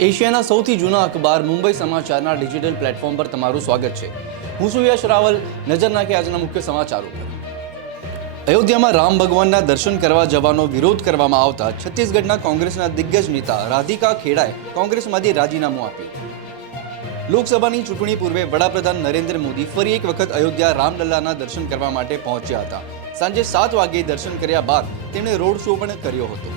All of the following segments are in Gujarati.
એશિયાના સૌથી જૂના અખબાર મુંબઈ સમાચારના ડિજિટલ પ્લેટફોર્મ પર તમારું સ્વાગત છે. હું છું રાવલ. નજર નાખે આજના મુખ્ય સમાચારો પર. અયોધ્યામાં રામ ભગવાનના દર્શન કરવા જવાનો વિરોધ કરવામાં આવતા છત્તીસગઢના કોંગ્રેસના દિગ્ગજ નેતા રાધિકા ખેડાએ કોંગ્રેસમાંથી રાજીનામું આપ્યું. લોકસભાની ચૂંટણી પૂર્વે વડાપ્રધાન નરેન્દ્ર મોદી ફરી એક વખત અયોધ્યા રામલલ્લાના દર્શન કરવા માટે પહોંચ્યા હતા. સાંજે સાત વાગ્યે દર્શન કર્યા બાદ તેમણે રોડ શો પણ કર્યો હતો.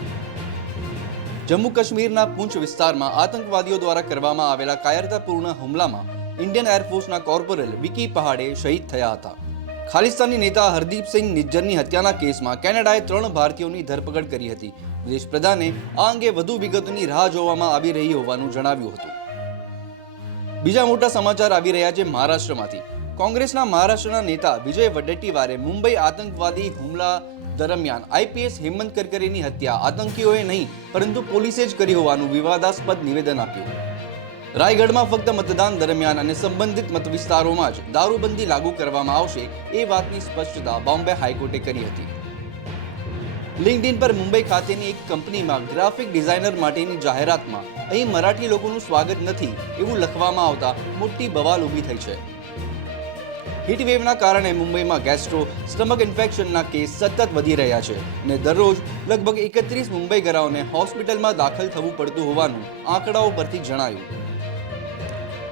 જમ્મુ કાશ્મીરના પૂંછ વિસ્તારમાં આતંકવાદીઓ દ્વારા કરવામાં આવેલા કાયરતાપૂર્ણ હુમલામાં ઇન્ડિયન એરફોર્સના કોર્પોરલ વિકી પહાડે શહીદ થયા હતા. ખાલિસ્તાની નેતા હરદીપસિંહ નિજ્જરની હત્યાના કેસમાં કેનેડાએ ત્રણ ભારતીયોની ધરપકડ કરી હતી. વિદેશ પ્રધાને આ અંગે વધુ વિગતોની રાહ જોવામાં આવી રહી હોવાનું જણાવ્યું હતું. બીજા મોટા સમાચાર આવી રહ્યા છે મહારાષ્ટ્રમાંથી. કોંગ્રેસના મહારાષ્ટ્રના નેતા વિજય વડેટ્ટીવારે મુંબઈ આતંકવાદી હુમલા દરમિયાન આઈપીએસ હેમંત કરકરેની હત્યા. આતંકીઓએ નહીં, પરંતુ પોલીસે જ કરી હોવાનું વિવાદાસ્પદ નિવેદન આપ્યું. રાયગઢમાં ફક્ત મતદાન દરમિયાન અને સંબંધિત મતવિસ્તારોમાં જ દારૂબંધી લાગુ કરવામાં આવશે એ વાતની સ્પષ્ટતા બોમ્બે હાઈકોર્ટે કરી હતી. લિંકડિન પર મુંબઈ ખાતેની એક કંપનીમાં ગ્રાફિક ડિઝાઇનર માટેની જાહેરાતમાં અહીં મરાઠી લોકોનું સ્વાગત નથી એવું લખવામાં આવતા મોટી બવાલ ઊભી થઈ છે. હીટવેવના કારણે મુંબઈમાં ગેસ્ટ્રો, સ્ટમક ઇન્ફેક્શનના કેસ સતત વધી રહ્યા છે અને દરરોજ લગભગ એકત્રીસ મુંબઈગરાઓને હોસ્પિટલમાં દાખલ થવું પડતું હોવાનું આંકડાઓ પરથી જણાયું.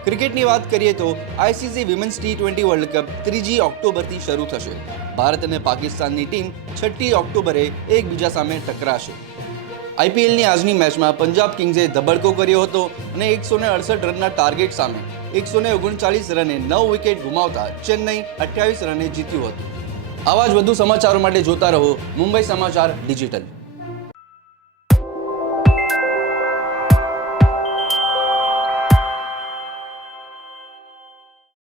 ક્રિકેટની વાત કરીએ તો ICC women's T twenty world cup ત્રીજી ઓક્ટોબરથી શરૂ થશે. ભારત અને પાકિસ્તાનની ટીમ છઠ્ઠી ઓક્ટોબરે એકબીજા સામે ટકરાશે. આઈપીએલની આજની મેચમાં પંજાબ કિંગ્સે ધબડકો કર્યો હતો અને એકસો અડસઠ રનના ટાર્ગેટ સામે એકસો ને ઓગણચાલીસ રને નવ વિકેટ ગુમાવતા ચેન્નઈ અઠ્યાવીસ રને જીત્યું હતું. આવા જ વધુ સમાચારો માટે જોતા રહો મુંબઈ સમાચાર ડિજિટલ.